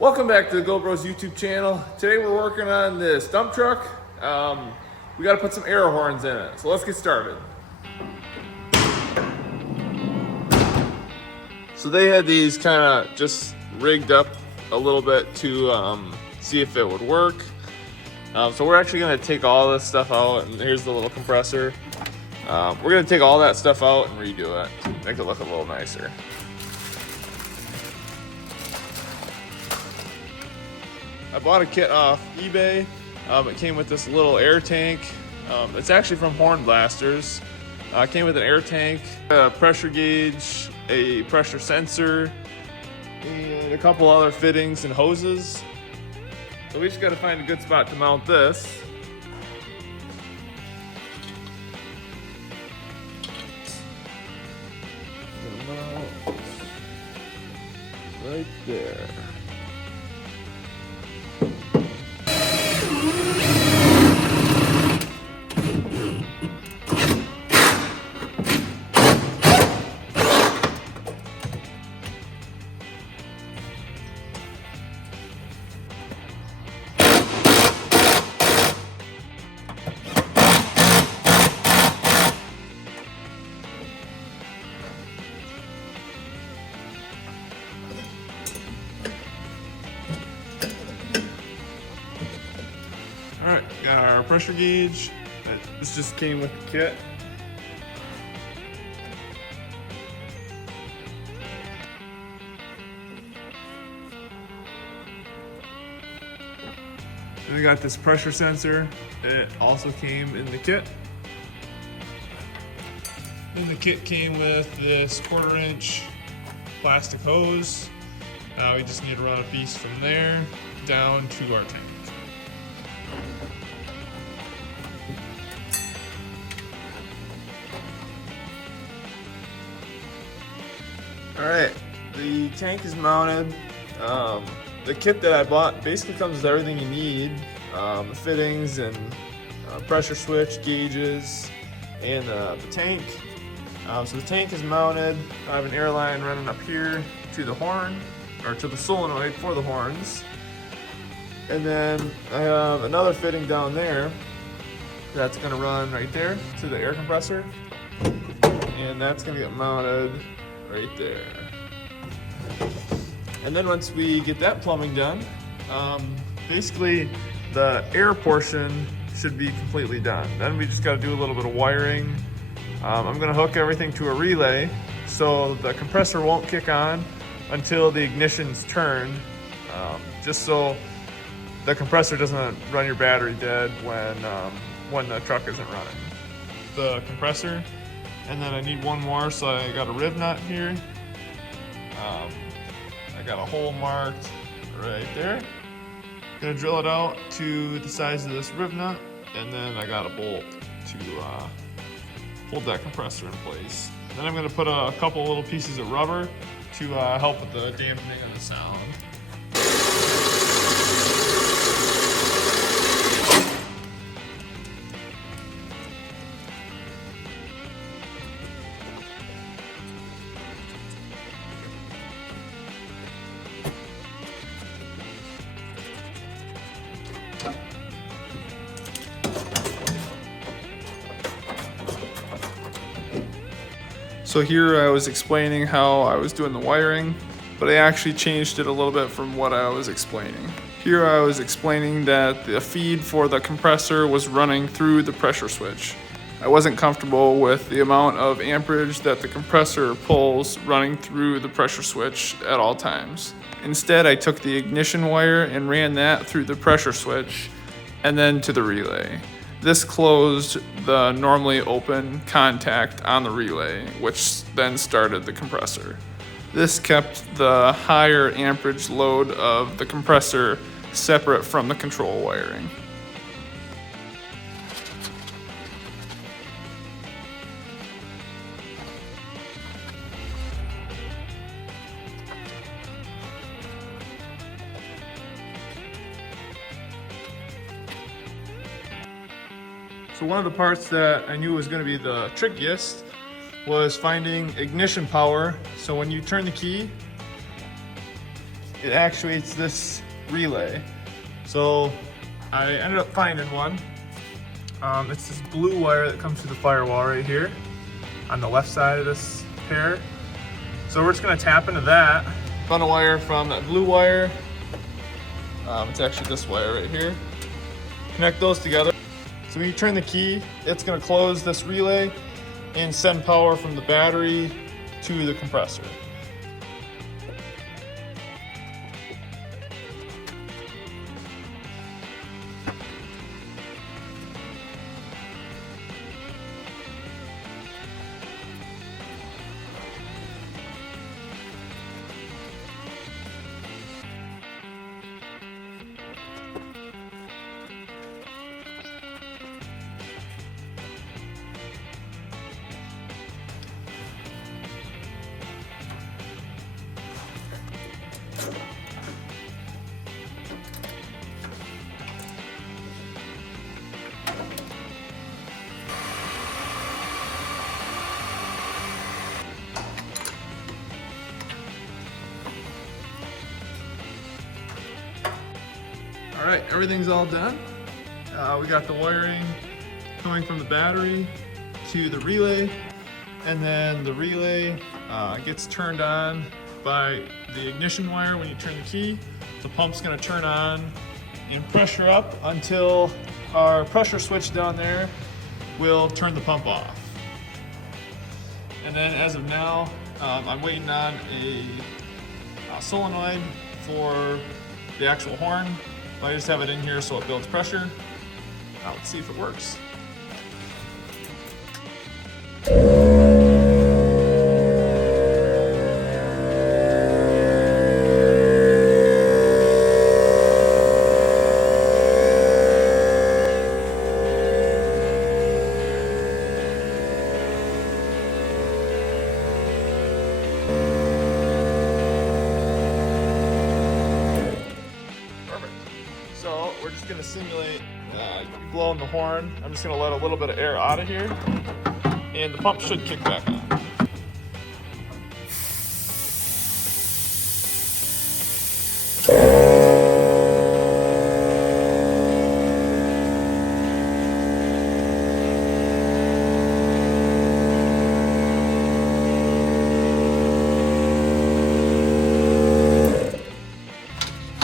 Welcome back to the Go Bros YouTube channel. Today we're working on this dump truck. We got to put some air horns in it, so let's get started. So they had these kind of just rigged up a little bit to see if it would work. So we're actually going to take all this stuff out, and here's the little compressor. We're going to take all that stuff out and redo it, make it look a little nicer. I bought a kit off eBay. It came with this little air tank. It's actually from Horn Blasters. It came with an air tank, a pressure gauge, a pressure sensor, and a couple other fittings and hoses. So we just got to find a good spot to mount this. Right there. Alright, got our pressure gauge. This just came with the kit. And we got this pressure sensor. It also came in the kit. Then the kit came with this 1/4 inch plastic hose. Now we just need to run a piece from there down to our tank. Alright, the tank is mounted. The kit that I bought basically comes with everything you need. The fittings and pressure switch, gauges, and the tank. So the tank is mounted. I have an air line running up here to the horn, or to the solenoid for the horns. And then I have another fitting down there that's going to run right there to the air compressor. And that's going to get mounted right there. And then once we get that plumbing done, basically the air portion should be completely done. Then we just got to do a little bit of wiring. I'm going to hook everything to a relay so the compressor won't kick on until the ignition's turned, just so the compressor doesn't run your battery dead when the truck isn't running. The compressor. And then I need one more, so I got a rib nut here. I got a hole marked right there. Gonna drill it out to the size of this rib nut, and then I got a bolt to hold that compressor in place. Then I'm gonna put a couple little pieces of rubber to help with the dampening of the sound. So here I was explaining how I was doing the wiring, but I actually changed it a little bit from what I was explaining. Here I was explaining that the feed for the compressor was running through the pressure switch. I wasn't comfortable with the amount of amperage that the compressor pulls running through the pressure switch at all times. Instead, I took the ignition wire and ran that through the pressure switch and then to the relay. This closed the normally open contact on the relay, which then started the compressor. This kept the higher amperage load of the compressor separate from the control wiring. So one of the parts that I knew was going to be the trickiest was finding ignition power. So when you turn the key, it actuates this relay. So I ended up finding one. It's this blue wire that comes through the firewall right here on the left side of this pair. So we're just gonna tap into that. Found a wire from that blue wire. It's actually this wire right here. Connect those together. So when you turn the key, it's gonna close this relay and send power from the battery to the compressor. All right, everything's all done. We got the wiring coming from the battery to the relay, and then the relay gets turned on by the ignition wire when you turn the key. The pump's gonna turn on and pressure up until our pressure switch down there will turn the pump off. And then as of now, I'm waiting on a solenoid for the actual horn. I just have it in here so it builds pressure. Now let's see if it works. So we're just gonna simulate blowing the horn. I'm just gonna let a little bit of air out of here, and the pump should kick back on.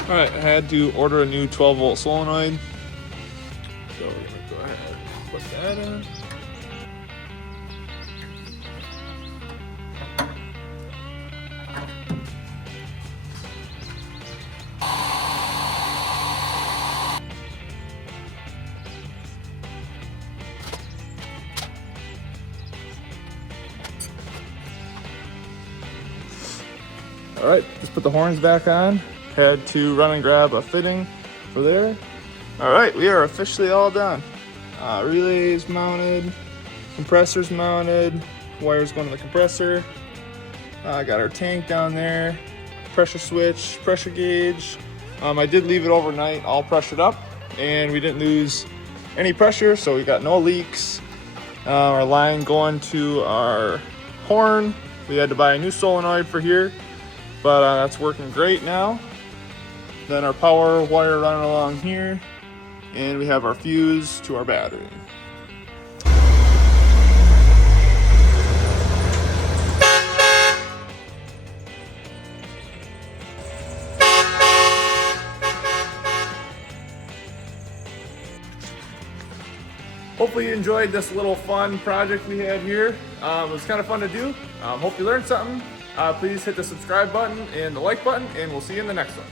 Alright, I had to order a new 12-volt solenoid. So we're gonna go ahead and put that in. Alright, just put the horns back on. Had to run and grab a fitting for there. All right, we are officially all done. Relays mounted, compressors mounted, wires going to the compressor. Got our tank down there, pressure switch, pressure gauge. I did leave it overnight all pressured up, and we didn't lose any pressure, so we got no leaks. Our line going to our horn. We had to buy a new solenoid for here, but that's working great now. Then our power wire running along here, and we have our fuse to our battery. Hopefully you enjoyed this little fun project we had here. It was kind of fun to do. Hope you learned something. Please hit the subscribe button and the like button, and we'll see you in the next one.